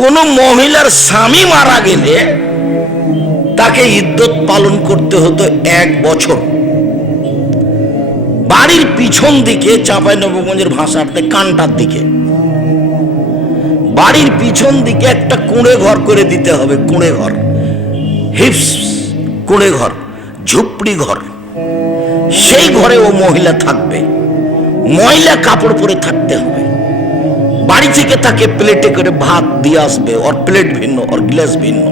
কোন মহিলার স্বামী মারা গেলে তাকে ইদ্যত পালন করতে হতো এক বছর। বাড়ির পিছন দিকে চাঁপাই নবগঞ্জের ভাষাতে কানটার দিকে। বাড়ির পিছন দিকে একটা কুঁড়ে ঘর করে দিতে হবে, কুঁড়ে ঘর। হিপস, কুঁড়ে ঘর, ঝুপড়ি ঘর। সেই ঘরে ও মহিলা থাকবে। ময়লা কাপড় পরে থাকতে হবে। বাড়ি থেকে তাকে প্লেটে করে ভাত দিয়ে আসবে, ওর প্লেট ভিন্ন, ওর গ্লাস ভিন্ন।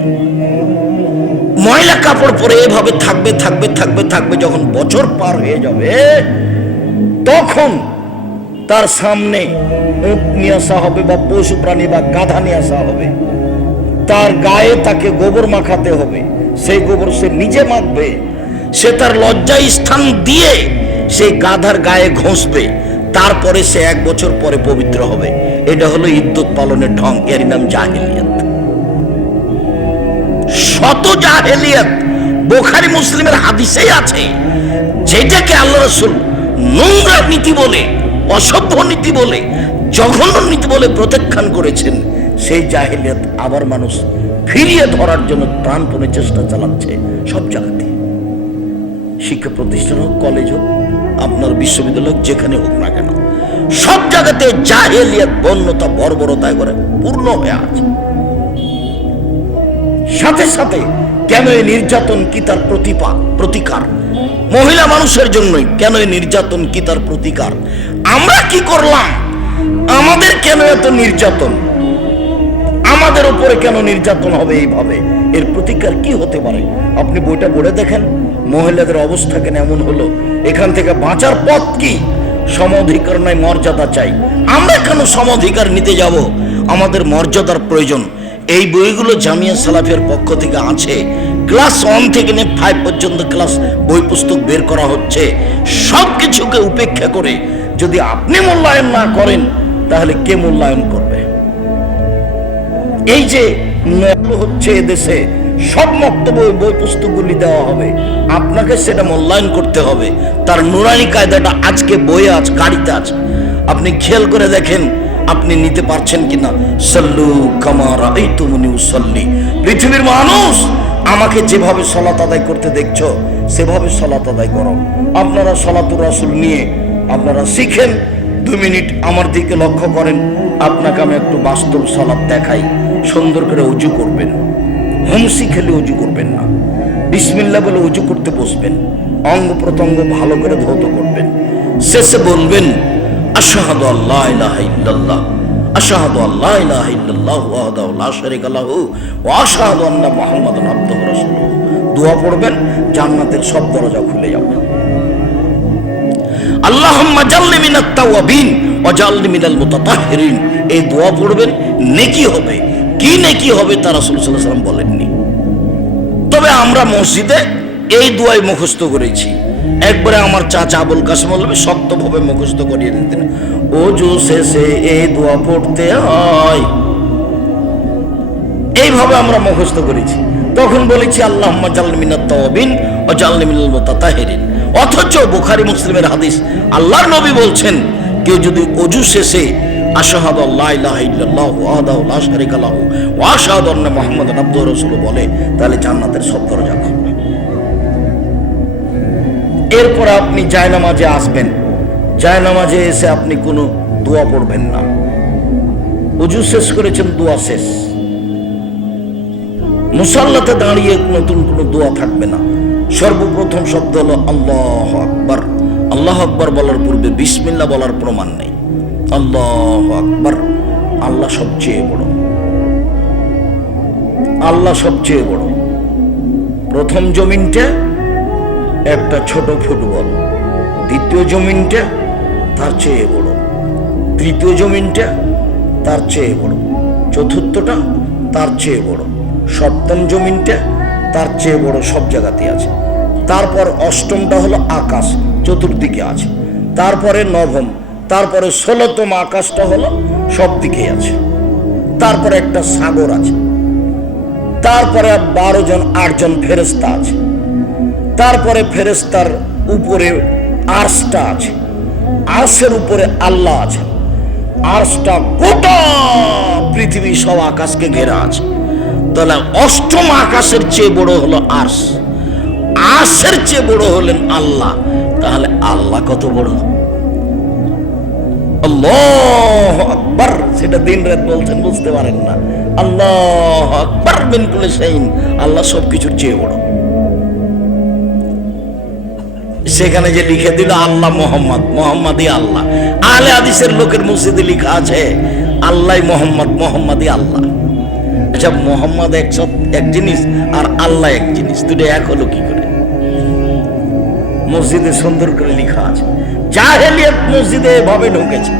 ময়লা কাপড় পরে এভাবে থাকবে থাকবে থাকবে থাকবে, যখন বছর পার হয়ে যাবে, তখন তার সামনে উঁট নিয়ে আসা হবে বা পশু প্রাণী বা গাধা নিয়ে আসা হবে। তার গায়ে তাকে গোবর মাখাতে হবে। সেই গোবর সে নিজে মাখবে। সে তার লজ্জায় স্থান দিয়ে সেই গাধার গায়ে ঘষবে। তারপরে সে এক বছর পরে পবিত্র হবে। এটা হলো ইদ্যুৎ পালনের ঢং, এর নাম জাহেলিয়াত। শত জাহেলিয়াত, বোখারি মুসলিমের হাদিসেই আছে, যেটাকে আল্লাহ রসুল নোংরা নীতি বলে, অসভ্য নীতি বলে, জঘন্য নীতি বলে প্রত্যাখ্যান করেছেন। সেই জাহেলিয়াত আবার মানুষ ফিরিয়ে ধরার জন্য প্রাণপণে চেষ্টা চালাচ্ছে সব জায়গাতে। শিক্ষা প্রতিষ্ঠান হোক, কলেজ হোক, আপনার বিশ্ববিদ্যালয় যেখানে হোক না কেন। সব জায়গাতে জাহেলিয়াত বন্যতা বর্বরতায় করে পূর্ণ হয়ে আছে। সাথে সাথে কেন এই নির্যাতন কি তার প্রতিপা, প্রতিকার? মহিলা মানুষের জন্যই কেন এই নির্যাতন কি তার প্রতিকার? আমরা কি করলাম? আমাদের কেন এত নির্যাতন? আমাদের উপরে কেন নির্যাতন হবে এইভাবে? এর প্রতিকার কি হতে পারে? আপনি বইটা পড়ে দেখেন। মহিলাদের অবস্থা কেন এমন হলো? এখান থেকে বাঁচার পথ কি? সমঅধিকার নয়, মর্যাদা চাই। আমরা কেন সমঅধিকার নিতে যাব? আমাদের মর্যাদার প্রয়োজন। এই বইগুলো জামিয়া সালাফের পক্ষ থেকে আছে। ক্লাস ওয়ান থেকে নিয়ে ফাইভ পর্যন্ত ক্লাস বই পুস্তক বের করা হচ্ছে। সব কিছুকে উপেক্ষা করে যদি আপনি মূল্যায়ন না করেন, তাহলে কে মূল্যায়ন করবে? এই যে হচ্ছে এদেশে সব বক্তব্য বই পুস্তকগুলি দেওয়া হবে। আপনাকে সেটা মূল্যায়ন করতে হবে। তার নুরানি কায়দাটা আজকে বইয়ে আছে গাড়িতে আছে আপনি খেয়াল করে দেখেন, আপনি নিতে পারছেন কিনা। সল্লু কামার এই তুমনি উসল্লি পৃথিবীর মানুষ, আমাকে যেভাবে সলাত আদায় করতে দেখছ, সেভাবে সলাত আদায় করো। আপনারা সলাতুর রাসুল নিয়ে আপনারা শিখেন। দু মিনিট আমার দিকে লক্ষ্য করেন। আপনাকে আমি একটু বাস্তব সলাপ দেখাই। সুন্দর করে উঁচু করবেন। হুমসি খেলে উজু করবেন না। বিসমিল্লা বলে উজু করতে বসবেন। অঙ্গ প্রত্যঙ্গ ভালো করে ধৌত করবেন। শেষে বলবেন, আশাহাদু আল্লাহ ইল্লাল্লাহ, আশাহাদু আল্লাহ ইলাহা ইল্লাল্লাহ দোয়া পড়বেন, জান্নাতের সব দরজা খুলে যাবে। আল্লাহুম্মা জাল্লি মিনাত তাওয়াবিন মিনাল এই দোয়া পড়বেন, নেকি হবে। কি নেকি হবে তা রাসূল সাল্লাল্লাহু আলাইহি বলেননি। তবে আমরা মসজিদে এই দোয়াই মুখস্থ করেছি। একবারে আমার চাচা আবুল কাসম বলবে শক্তভাবে মুখস্থ করিয়ে দিতেন অজু শেষে এই দোয়া পড়তে হয়। এইভাবে আমরা মুখস্থ করেছি। তখন বলেছি আল্লাহ জালমিনাত তাওয়াবিন ও জালমিনাল মুতাতাহিরিন। অথচ বুখারী মুসলিমের হাদিস আল্লাহর নবী বলছেন, কেউ যদি অজু শেষে আশহাদু আল্লাহ ইল্লাল্লাহু ওয়াহদাহু লা শারীকা লাহু ওয়া আশহাদু আন্না মুহাম্মাদান আবদুহু বলে, তাহলে জান্নাতের সব দরজা খুলবে এরপর আপনি জায়নামাজে আসবেন। জায়নামাজে এসে আপনি কোনো দোয়া পড়বেন না। শেষ করেছেন, দোয়া শেষ। মুসাল্লাতে দাঁড়িয়ে নতুন কোনো দোয়া থাকবে না। সর্বপ্রথম শব্দ হলো আল্লাহ আকবার। আল্লাহ আকবার বলার পূর্বে বিসমিল্লা বলার প্রমাণ নেই। আল্লাহ আকবার। আল্লাহ সবচেয়ে বড়। আল্লাহ সবচেয়ে বড়। প্রথম জমিনটা একটা ছোট ফুটবল। দ্বিতীয় জমিনটা তার চেয়ে বড়। তৃতীয় জমিনটা তার চেয়ে বড়। চতুর্থটা তার চেয়ে বড়। সপ্তম জমিনটা তার চেয়ে বড় সব জায়গাতে আছে। তারপর অষ্টমটা হলো আকাশ, চতুর্দিকে আছে। তারপরে নবম তারপরে ষোলোতম আকাশটা হলো সব দিকে আছে। তারপরে একটা সাগর আছে। তারপরে বারো জন আটজন ফেরেস্তা আছে। তারপরে ফেরেস্তার উপরে আর্সটা আছে। আর্সের উপরে আল্লাহ আছে। আর্সটা গোটা পৃথিবী সব আকাশকে ঘেরা আছে। তাহলে অষ্টম আকাশের চেয়ে বড় হলো আর্শ। আর্শের চেয়ে বড় হলেন আল্লাহ। তাহলে আল্লাহ কত বড়? আল্লাহ আকবার। সেটা দিন রাত বলছেন, বুঝতে পারেন না। আল্লাহ আকবার বিন আল্লাহ সবকিছুর চেয়ে বড়। সেখানে যে লিখে দিল, আল্লাহ মোহাম্মদ, মোহাম্মদই আল্লাহ। আলে আদিসের লোকের মসজিদে লিখা আছে, আল্লাহ মোহাম্মদ, মোহাম্মদই আল্লাহ। আচ্ছা মোহাম্মদ এক এক জিনিস আর আল্লাহ এক জিনিস। দুটো এক হলো কি করে? মসজিদে সুন্দর করে লেখা আছে। জাহেলিয়াত মসজিদে এভাবে ঢুকেছে।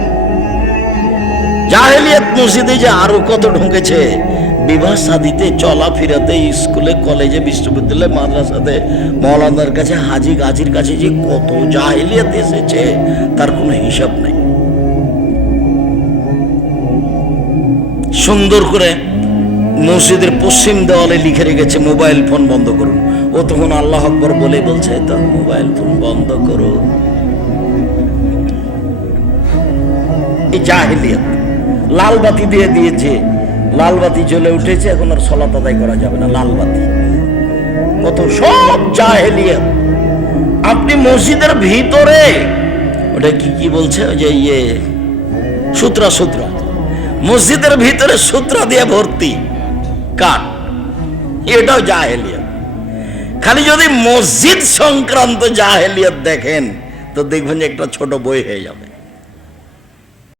জাহেলিয়াত মসজিদে যে আরও কত ঢুকেছে? বিবাহ সাদিতে, চলাফেরাতে, স্কুলে, কলেজে, বিশ্ববিদ্যালয়ে, মাদ্রাসাতে, মৌলানার কাছে, হাজি গাজির কাছে যে কত জাহেলিয়াত এসেছে, তার কোনো হিসাব নেই। সুন্দর করে মসজিদের পশ্চিম দেওয়ালে লিখে রেখেছে, মোবাইল ফোন বন্ধ করুন। ও তখন আল্লাহ আকবর বলে বলছে, তো মোবাইল ফোন বন্ধ করুন এই লাল বাতি দিয়ে দিয়েছে। লাল বাতি জ্বলে উঠেছে, এখন আর সলাত আদায় করা যাবে না লাল বাতি। কত সব জাহেলিয়াত। আপনি মসজিদের ভিতরে, ওটা কি কি বলছে? ওই যে ইয়ে সূত্রা সূত্রা। মসজিদের ভিতরে সূত্রা দিয়ে ভর্তি। কাঠ এটাও জাহেলিয়ত। খালি যদি মসজিদ সংক্রান্ত জাহেলিয়ত দেখেন, তো দেখবেন যে একটা ছোট বই হয়ে যাবে।